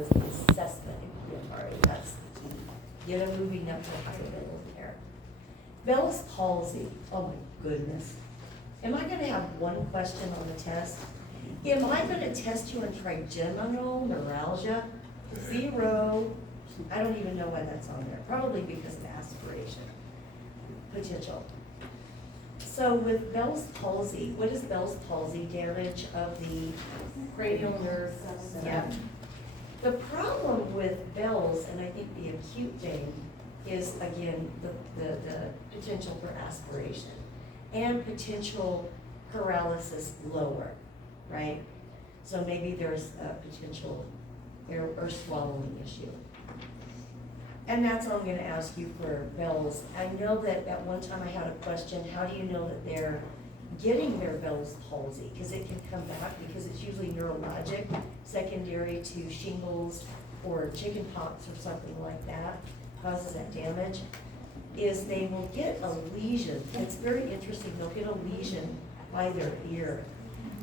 is the assessment in PFRA. That's the key. Get them moving up to higher level of care. Bell's palsy, oh my goodness. Am I gonna have one question on the test? Am I gonna test you on trigeminal neuralgia? 0. I don't even know why that's on there. Probably because of aspiration potential. So with Bell's palsy, what is Bell's palsy? Damage of the cranial nerve. Yeah. The problem with Bell's, and I think the acute thing, is again the potential for aspiration and potential paralysis lower, right? So maybe there's a potential air or swallowing issue. And that's all I'm gonna ask you for Bell's. I know that at one time I had a question, how do you know that they're getting their Bell's palsy? Because it can come back, because it's usually neurologic, secondary to shingles or chicken pox or something like that, causes that damage, is they will get a lesion. It's very interesting, they'll get a lesion by their ear.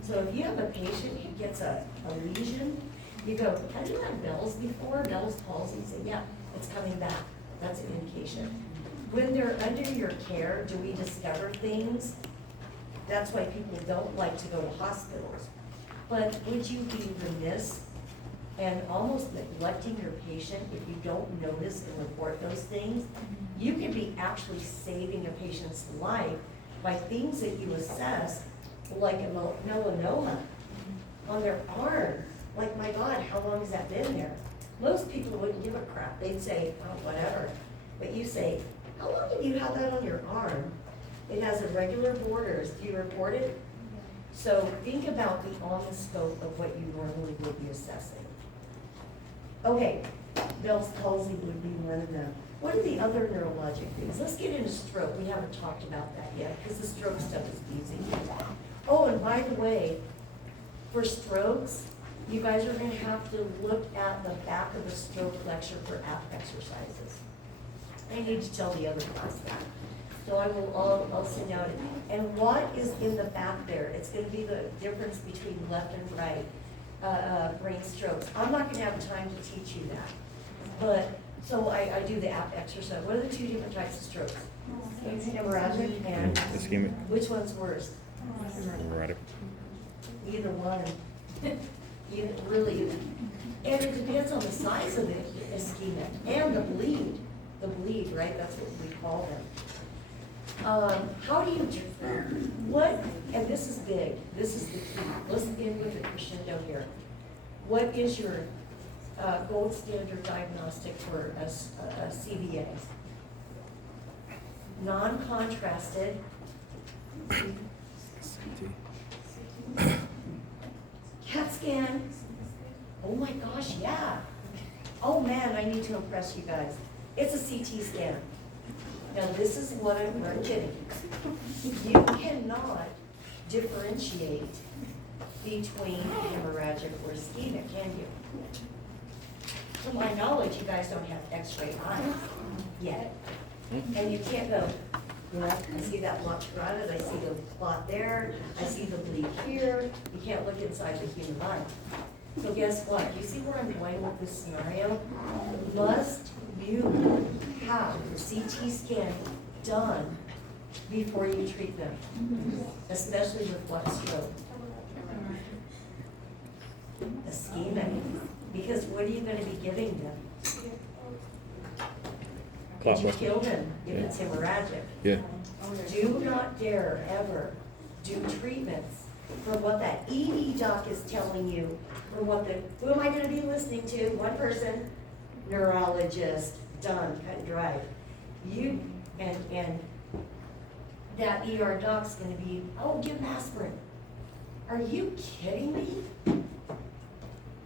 So if you have a patient who gets a lesion, you go, have you had Bell's before? Bell's palsy? Say, yeah, it's coming back. That's an indication. When they're under your care, do we discover things? That's why people don't like to go to hospitals. But would you be remiss and almost neglecting your patient if you don't notice and report those things? You could be actually saving a patient's life by things that you assess, like a melanoma on their arm. Like, my God, how long has that been there? Most people wouldn't give a crap. They'd say, oh, whatever. But you say, how long have you had that on your arm? It has irregular borders. Do you report it? So think about on the scope of what you normally would be assessing. Okay, Bell's palsy would be one of them. What are the other neurologic things? Let's get into stroke. We haven't talked about that yet because the stroke stuff is easy. Oh, and by the way, for strokes, you guys are going to have to look at the back of the stroke lecture for app exercises. I need to tell the other class that. So I'll send out it. And what is in the back there? It's going to be the difference between left and right brain strokes. I'm not going to have time to teach you that. But, so I do the app exercise. What are the 2 different types of strokes? Hemorrhagic and ischemic. Which one's worse? Hemorrhagic. Either one. Really, and it depends on the size of the ischemic and the bleed. The bleed, right? That's what we call them. How do you, what, and this is big, this is the key. Let's end with the crescendo here. What is your gold standard diagnostic for a CVA? Non-contrasted. CAT scan. Oh my gosh, yeah. Oh man, I need to impress you guys. It's a CT scan. Now this is what I'm kidding. You cannot differentiate between hemorrhagic or ischemic, can you? To my knowledge, you guys don't have x-ray eyes yet. And you can't go, you know, I see that block carotid, I see the clot there, I see the bleed here. You can't look inside the human eye. So guess what? You see where I'm going with this scenario? Must you have the CT scan done before you treat them? Especially with what stroke? Ischemic. Because what are you going to be giving them? Did you kill them if it's hemorrhagic? Yeah. Do not dare ever do treatments for what that ED doc is telling you, or what the, who am I going to be listening to? One person, neurologist, done, cut and dried. You, and that ER doc's going to be, oh, give them aspirin. Are you kidding me?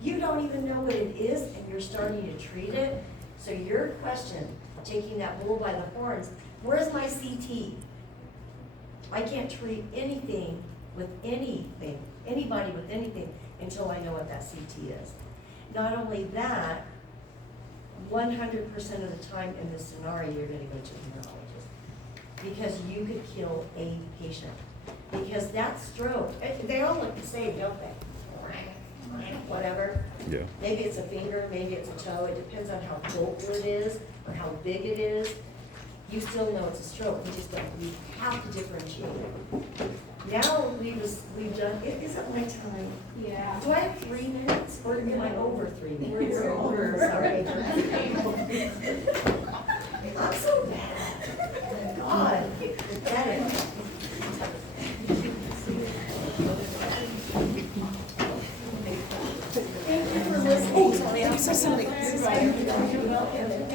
You don't even know what it is, and you're starting to treat it. So your question, taking that bull by the horns, where's my CT? I can't treat anything with anything, anybody with anything, until I know what that CT is. Not only that, 100% of the time in this scenario, you're gonna go to the neurologist. Because you could kill a patient. Because that stroke, they all look the same, don't they? whatever. Yeah. Maybe it's a finger, maybe it's a toe, it depends on how vocal it is, or how big it is. You still know it's a stroke, you just don't, you have to differentiate it. Now we've done, is it my time? Yeah. Do I have 3 minutes, or am I over 3 minutes? You're over. Sorry. I'm so bad. God, pathetic. Thank you for listening. Oh, sorry, I'm so sorry. You're welcome.